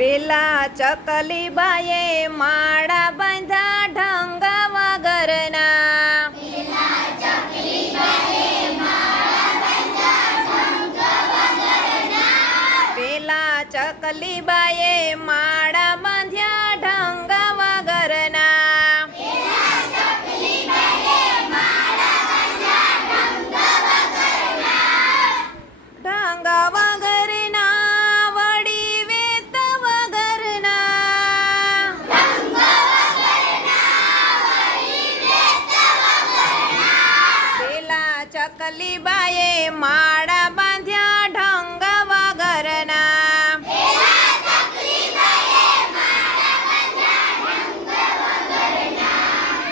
પેલા ચકલીબાએ માળા બાંધા ઢંગ વગરના. પેલા ચકલીબાએ માળા બાંધ્યા ઢંગ વગરના. ઢંગ વગરના વળી વેત વગરના. પેલા ચકલીબાએ માળા બાંધ્યા ઢંગ વગરના.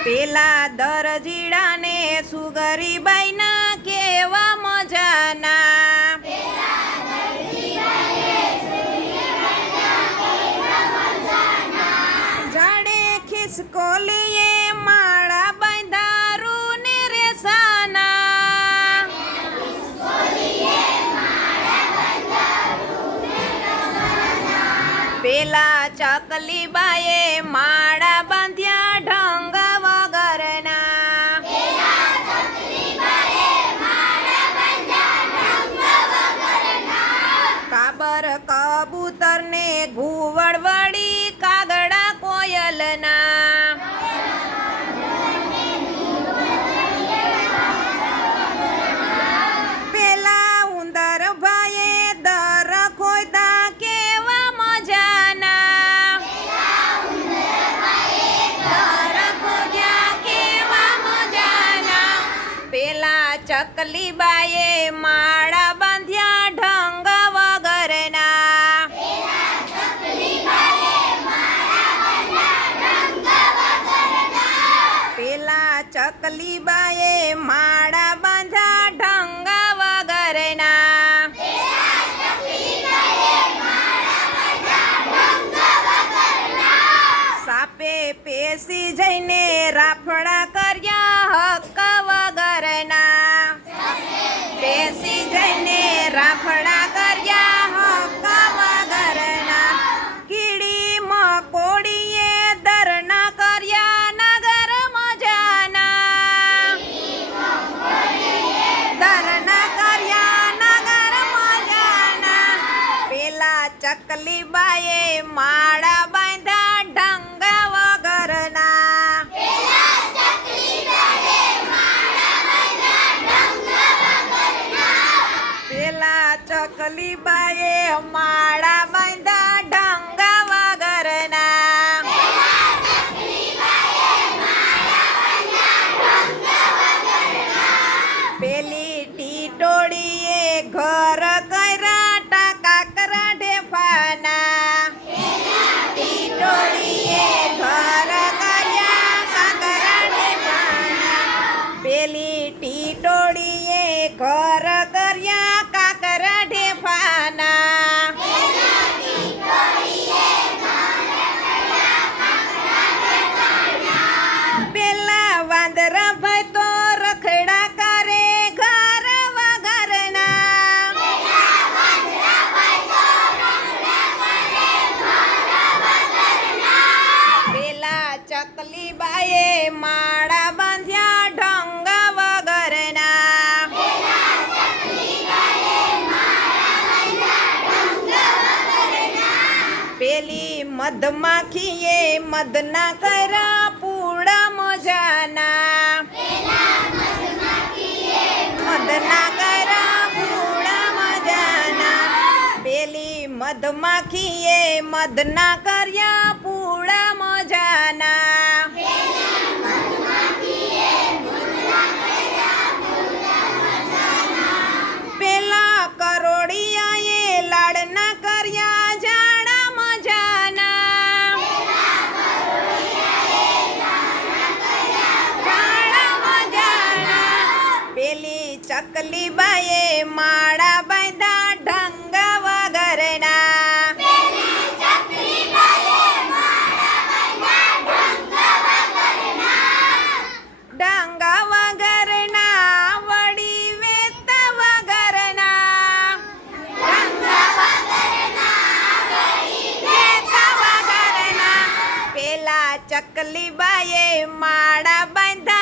પેલા દરજીડાને સુગરીબાઈના કેવા મજાના. જાડે ખિસકોલીએ માળા બાંધા રૂને રેસાના. પેલા ચકલીબાએ માળા બાંધ્યા ઢંગ વગરના. કાબર કબૂતરને ઘુવડ વળી કાગડા કોયલના. પેલા ઉંદર ભાઈએ દર ખોદા કેવા મજાના. દર ખોદ્યા કેવા મજાના. પેલા ચકલીબાએ માળા બાંધ્યા ઢંગ વગરના. પેલા ચકલીબાએ માળા બાંધા ઢંગ વગરના. સાપે પેસી જઈને રાફડા કર્યા હક વગરના. પેસી જઈને રાફડા કર્યા હક વગરના. કીડી મકોડીએ દરના કર્યા નગર મજાના. દરના કર્યા નગર મજાના. પેલા ચકલીબાએ માળા બાંધા ઢંગ વગરના. પેલા ચકલીબાએ માળા બાંધા ઢંગ વગરના. પેલી ટીટોળીએ ઘર કર્યા ટાકા કરા ઢેફાના. ટીટોળીએ ઘર કર્યા કાકરા ઢેફાના. પેલી ટીટોળીએ ઘર કર્યા કાકરા ઢેફાના. પેલા વાંદરાભાઈ તો રખડા કરે ઘર વગરના. પેલા ચકલીબાએ માળા બાંધ્યા ઢંગ વગરના. પેલી મધમાખીએ મધના કર્યા પૂળા મજાના. મધના કર્યા પૂળા મજાના. પેલી મધમાખીએ મધના કર્યા પૂળા મજાના. પેલા કરોડિયાએ લાડના કર્યા જાડા મજાના. જાડા મજાના. પેલી ચકલીબાએ માળા બાંધા ઢંગ વગરના. ચકલી બાએ માળા બાંધા